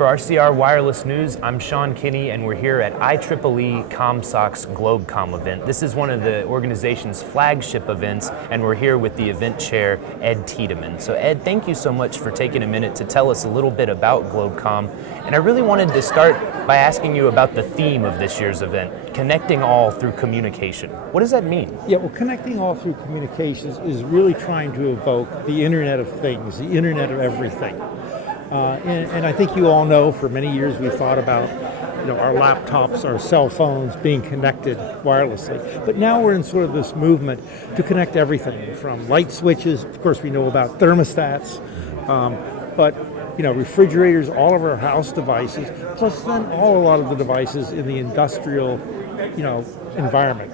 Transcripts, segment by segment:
For RCR Wireless News, I'm Sean Kinney, and we're here at IEEE ComSoc's Globecom event. This is one of the organization's flagship events, and we're here with the event chair, Ed Tiedemann. So Ed, thank you so much for taking a minute to tell us a little bit about Globecom. And I really wanted to start by asking you about the theme of this year's event, connecting all through communication. What does that mean? Yeah, well, connecting all through communications is really trying to evoke the Internet of Things, the Internet of everything. And I think you all know for many years we thought about our laptops, our cell phones being connected wirelessly. But now we're in sort of this movement to connect everything from light switches. Of course, we know about thermostats, but refrigerators, all of our house devices, plus then a lot of the devices in the industrial environment.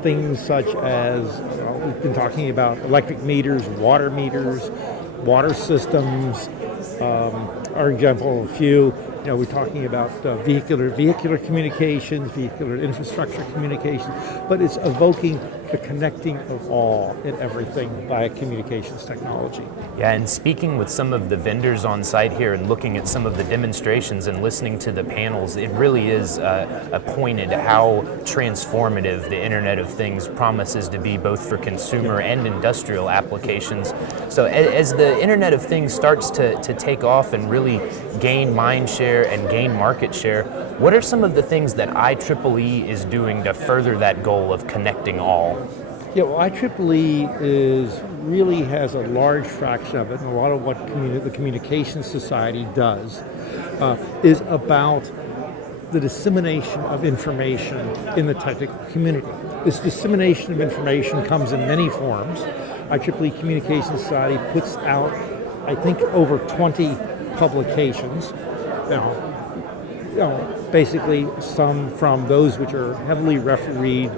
Things such as we've been talking about electric meters, water systems. Our example, a few. We're talking about vehicular communications, vehicular infrastructure communications, but it's evoking the connecting of all and everything via communications technology. Yeah, and speaking with some of the vendors on site here and looking at some of the demonstrations and listening to the panels, it really is pointed how transformative the Internet of Things promises to be both for consumer and industrial applications. So as the Internet of Things starts to take off and really gain mind share and gain market share, what are some of the things that IEEE is doing to further that goal of connecting all? Yeah, well, IEEE really has a large fraction of it, and a lot of what the Communications Society does is about the dissemination of information in the technical community. This dissemination of information comes in many forms. IEEE Communications Society puts out, I think, over 20 publications. Basically some from those which are heavily refereed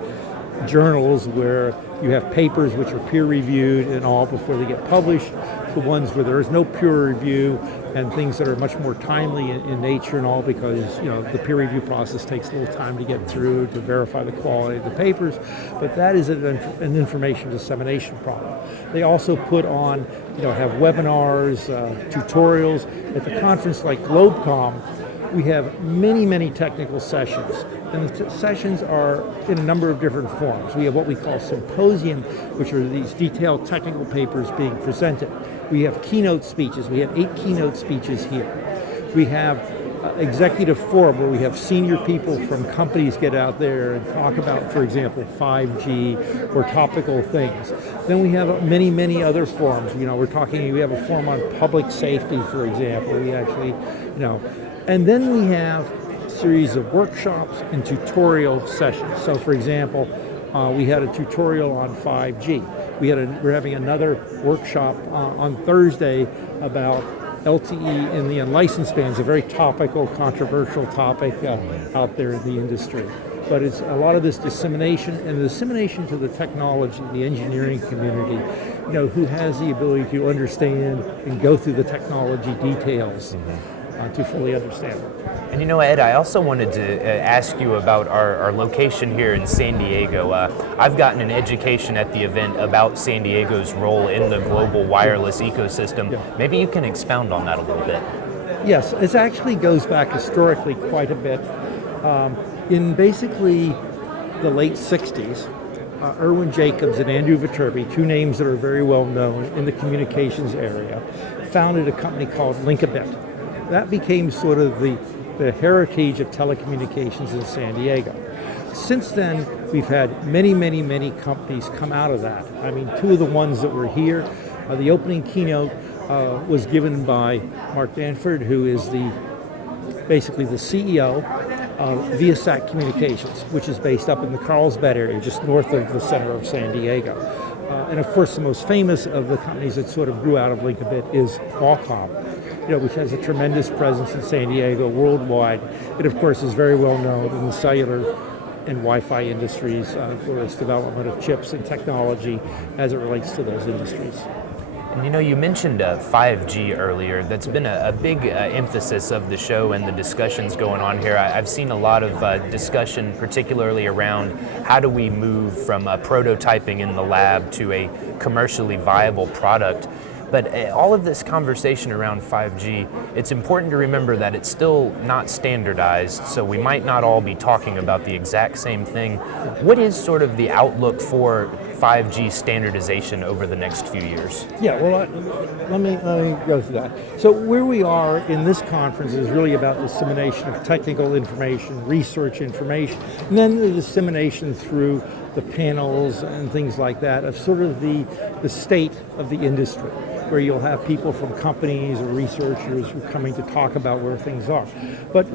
journals where you have papers which are peer-reviewed and all before they get published, to ones where there is no peer review and things that are much more timely in nature and all because the peer review process takes a little time to get through to verify the quality of the papers, but that is an information dissemination problem. They also put on, have webinars, tutorials. At the conference like Globecom, we have many technical sessions, and the sessions are in a number of different forms. We have what we call symposium, which are these detailed technical papers being presented. We have keynote speeches. We have 8 keynote speeches here. We have executive forum where we have senior people from companies get out there and talk about, for example, 5G or topical things. Then we have many other forums. We have a forum on public safety, for example. We actually, and then we have a series of workshops and tutorial sessions. So, for example, we had a tutorial on 5G. We're having another workshop on Thursday about LTE in the unlicensed bands, a very topical, controversial topic out there in the industry. But it's a lot of this dissemination, and the dissemination to the technology, the engineering community, who has the ability to understand and go through the technology details. To fully understand it. And Ed, I also wanted to ask you about our location here in San Diego. I've gotten an education at the event about San Diego's role in the global wireless ecosystem. Yeah. Maybe you can expound on that a little bit. Yes, it actually goes back historically quite a bit. In basically the late 60s, Irwin Jacobs and Andrew Viterbi, 2 names that are very well known in the communications area, founded a company called Linkabit. That became sort of the heritage of telecommunications in San Diego. Since then, we've had many companies come out of that. I mean, 2 of the ones that were here, the opening keynote was given by Mark Danford, who is basically the CEO of Viasat Communications, which is based up in the Carlsbad area, just north of the center of San Diego. And of course, the most famous of the companies that sort of grew out of Linkabit is Qualcomm, which has a tremendous presence in San Diego worldwide. It, of course, is very well known in the cellular and Wi-Fi industries for its development of chips and technology as it relates to those industries. And you mentioned 5G earlier. That's been a big emphasis of the show and the discussions going on here. I've seen a lot of discussion, particularly around how do we move from prototyping in the lab to a commercially viable product. But all of this conversation around 5G, it's important to remember that it's still not standardized, so we might not all be talking about the exact same thing. What is sort of the outlook for 5G standardization over the next few years? Yeah, well, let me go through that. So where we are in this conference is really about dissemination of technical information, research information, and then the dissemination through the panels and things like that of sort of the state of the industry, where you'll have people from companies or researchers who are coming to talk about where things are. But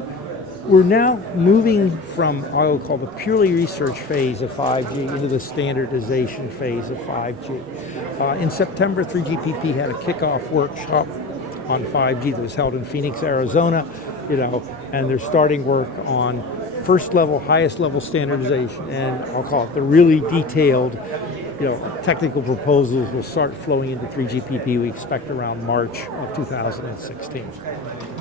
we're now moving from what I will call the purely research phase of 5G into the standardization phase of 5G. In September, 3GPP had a kickoff workshop on 5G that was held in Phoenix, Arizona, and they're starting work on first level, highest level standardization, and I'll call it the really detailed technical proposals will start flowing into 3GPP, we expect around March of 2016.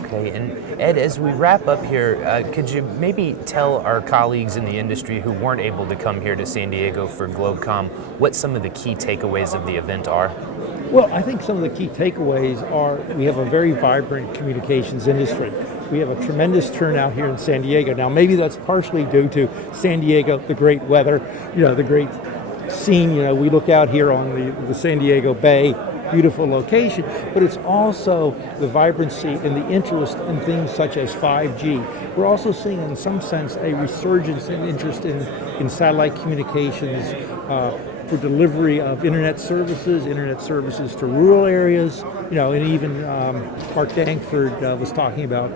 Okay, and Ed, as we wrap up here, could you maybe tell our colleagues in the industry who weren't able to come here to San Diego for Globecom what some of the key takeaways of the event are? Well, I think some of the key takeaways are we have a very vibrant communications industry. We have a tremendous turnout here in San Diego. Now, maybe that's partially due to San Diego, the great weather, the great scene. We look out here on the San Diego Bay, beautiful location, but it's also the vibrancy and the interest in things such as 5G. We're also seeing, in some sense, a resurgence in interest in satellite communications for delivery of internet services to rural areas, and even Mark Dankford was talking about,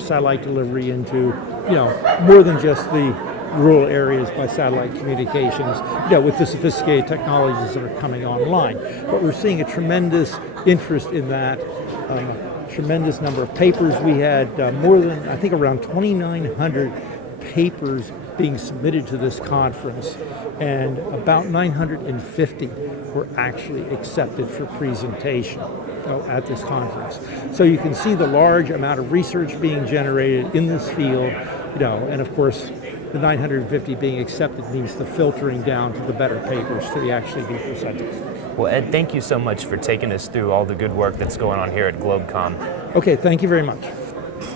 satellite delivery into, more than just the rural areas by satellite communications, with the sophisticated technologies that are coming online. But we're seeing a tremendous interest in that, tremendous number of papers. We had more than, I think, around 2,900 papers being submitted to this conference, and about 950 were actually accepted for presentation at this conference. So you can see the large amount of research being generated in this field, and of course, the 950 being accepted means the filtering down to the better papers to actually be presented. Well, Ed, thank you so much for taking us through all the good work that's going on here at Globecom. Okay, thank you very much.